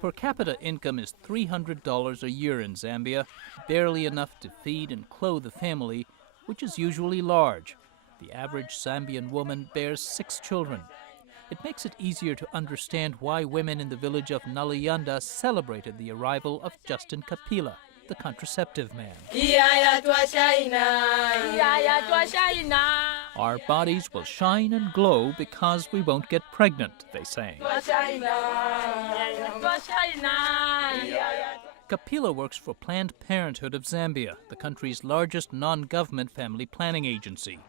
Per capita income is $300 a year in Zambia, barely enough to feed and clothe a family, which is usually large. The average Zambian woman bears 6 children. It makes it easier to understand why women in the village of Naliyanda celebrated the arrival of Justin Kapila, the contraceptive man. Our bodies will shine and glow because we won't get pregnant, they sang. Kapila works for Planned Parenthood of Zambia, the country's largest non-government family planning agency.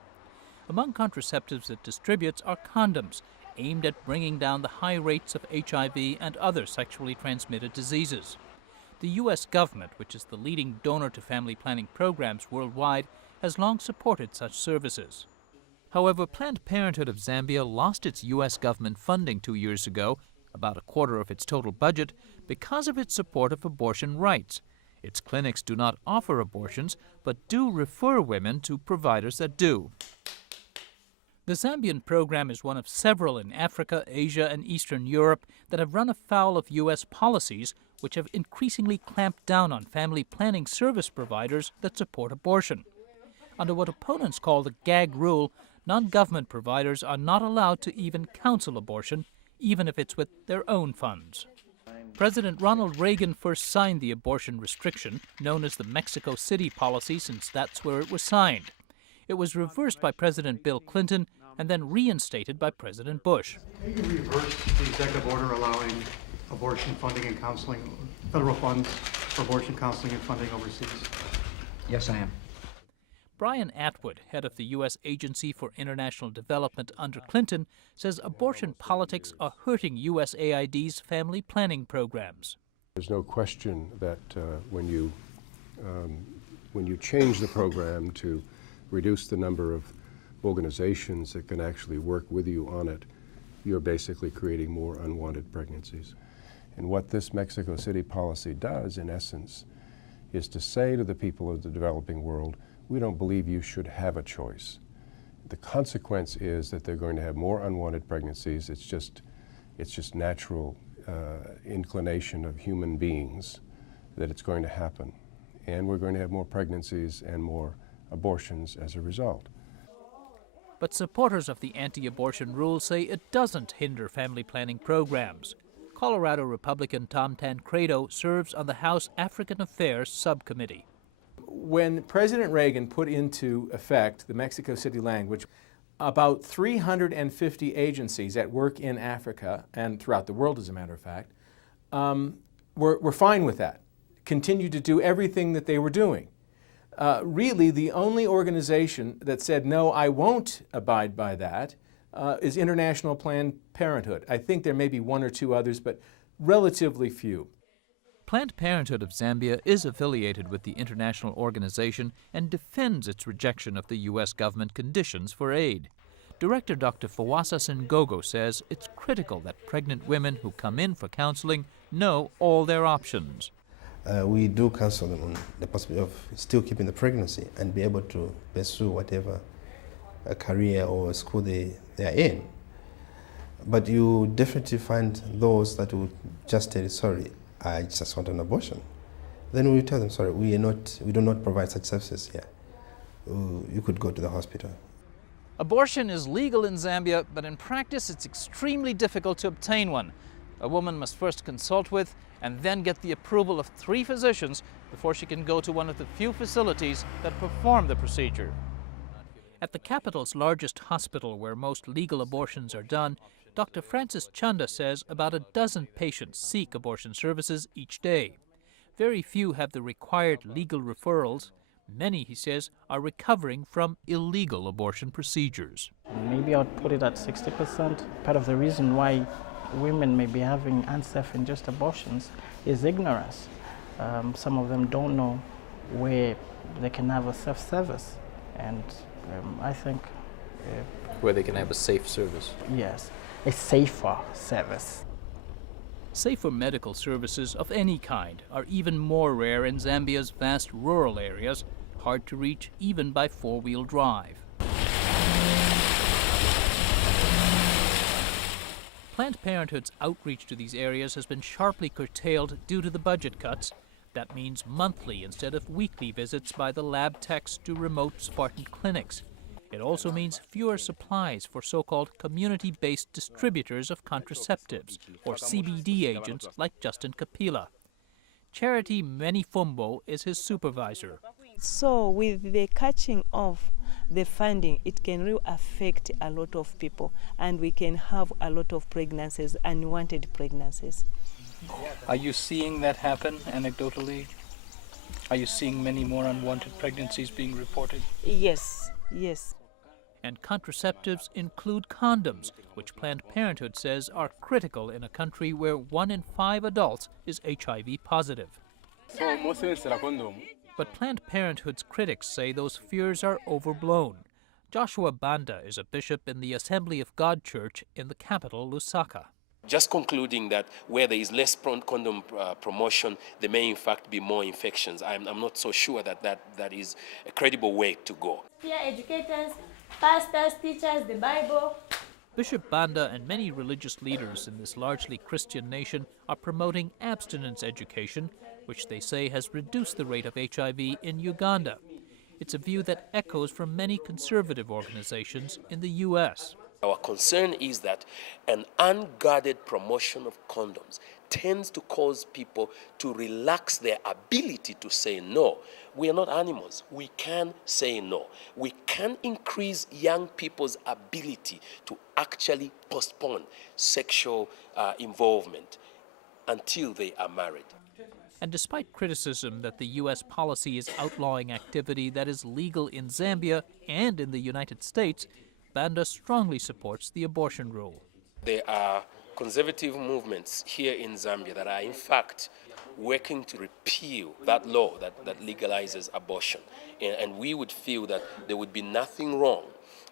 Among contraceptives it distributes are condoms, aimed at bringing down the high rates of HIV and other sexually transmitted diseases. The U.S. government, which is the leading donor to family planning programs worldwide, has long supported such services. However, Planned Parenthood of Zambia lost its U.S. government funding 2 years ago, about a quarter of its total budget, because of its support of abortion rights. Its clinics do not offer abortions, but do refer women to providers that do. The Zambian program is one of several in Africa, Asia, and Eastern Europe that have run afoul of U.S. policies which have increasingly clamped down on family planning service providers that support abortion. Under what opponents call the gag rule, non-government providers are not allowed to even counsel abortion, even if it's with their own funds. President Ronald Reagan first signed the abortion restriction, known as the Mexico City policy, since that's where it was signed. It was reversed by President Bill Clinton and then reinstated by President Bush. Can you reverse the executive order allowing abortion funding and counseling, federal funds for abortion counseling and funding overseas? Yes, I am. Brian Atwood, head of the U.S. Agency for International Development under Clinton, says abortion politics are hurting USAID's family planning programs. There's no question that when you change the program to reduce the number of organizations that can actually work with you on it, you're basically creating more unwanted pregnancies. And what this Mexico City policy does, in essence, is to say to the people of the developing world, we don't believe you should have a choice. The consequence is that they're going to have more unwanted pregnancies. It's just natural inclination of human beings that it's going to happen. And we're going to have more pregnancies and more abortions as a result. But supporters of the anti-abortion rule say it doesn't hinder family planning programs. Colorado Republican Tom Tancredo serves on the House African Affairs Subcommittee. When President Reagan put into effect the Mexico City language, about 350 agencies at work in Africa and throughout the world, as a matter of fact, were fine with that, continued to do everything that they were doing. Really, the only organization that said, no, I won't abide by that, is International Planned Parenthood. I think there may be one or two others, but relatively few. Planned Parenthood of Zambia is affiliated with the international organization and defends its rejection of the U.S. government conditions for aid. Director Dr. Fawasa Sengogo says it's critical that pregnant women who come in for counseling know all their options. We do counsel them on the possibility of still keeping the pregnancy and be able to pursue whatever a career or a school they are in. But you definitely find those that will just tell you, sorry, I just want an abortion. Then we tell them, sorry, we do not provide such services here. You could go to the hospital. Abortion is legal in Zambia, but in practice it's extremely difficult to obtain one. A woman must first consult with and then get the approval of 3 physicians before she can go to one of the few facilities that perform the procedure. At the capital's largest hospital where most legal abortions are done, Dr. Francis Chanda says about a dozen patients seek abortion services each day. Very few have the required legal referrals. Many, he says, are recovering from illegal abortion procedures. Maybe I would put it at 60%. Part of the reason why women may be having unsafe-induced abortions is ignorance. Some of them don't know where they can have a safe service, and I think... where they can have a safe service? Yes, a safer service. Safer medical services of any kind are even more rare in Zambia's vast rural areas, hard to reach even by 4-wheel drive. Planned Parenthood's outreach to these areas has been sharply curtailed due to the budget cuts. That means monthly instead of weekly visits by the lab techs to remote Spartan clinics. It also means fewer supplies for so-called community-based distributors of contraceptives, or CBD agents like Justin Kapila. Charity Menifumbo is his supervisor. So with the catching of the funding, it can really affect a lot of people, and we can have a lot of pregnancies, unwanted pregnancies. Are you seeing that happen anecdotally? Are you seeing many more unwanted pregnancies being reported? Yes, yes. And contraceptives include condoms, which Planned Parenthood says are critical in a country where 1 in 5 adults is HIV positive. But Planned Parenthood's critics say those fears are overblown. Joshua Banda is a bishop in the Assembly of God Church in the capital, Lusaka. Just concluding that where there is less condom promotion, there may in fact be more infections. I'm not so sure that is a credible way to go. Peer educators, pastors, teachers, the Bible. Bishop Banda and many religious leaders in this largely Christian nation are promoting abstinence education, which they say has reduced the rate of HIV in Uganda. It's a view that echoes from many conservative organizations in the U.S. Our concern is that an unguarded promotion of condoms tends to cause people to relax their ability to say no. We are not animals. We can say no. We can increase young people's ability to actually postpone sexual involvement until they are married. And despite criticism that the U.S. policy is outlawing activity that is legal in Zambia and in the United States, Banda strongly supports the abortion rule. There are conservative movements here in Zambia that are in fact working to repeal that law that legalizes abortion. And we would feel that there would be nothing wrong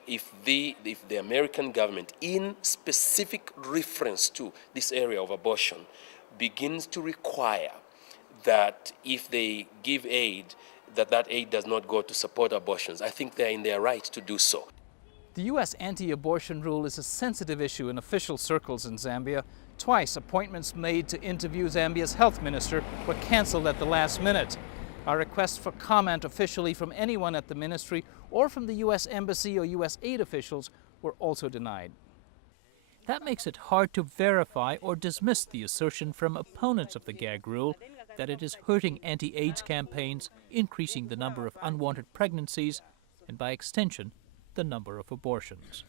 if the American government, in specific reference to this area of abortion, begins to require that if they give aid, that aid does not go to support abortions. I think they're in their right to do so. The U.S. anti-abortion rule is a sensitive issue in official circles in Zambia. Twice, appointments made to interview Zambia's health minister were canceled at the last minute. Our requests for comment officially from anyone at the ministry or from the U.S. Embassy or U.S. aid officials were also denied. That makes it hard to verify or dismiss the assertion from opponents of the gag rule that it is hurting anti-AIDS campaigns, increasing the number of unwanted pregnancies, and by extension, the number of abortions.